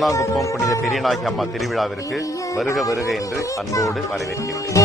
கோணாங்குப்பம் புனித பெரியநாயகி அம்மா திருவிழாவிற்கு வருக வருக என்று அன்போடு வரவேற்கின்றேன்.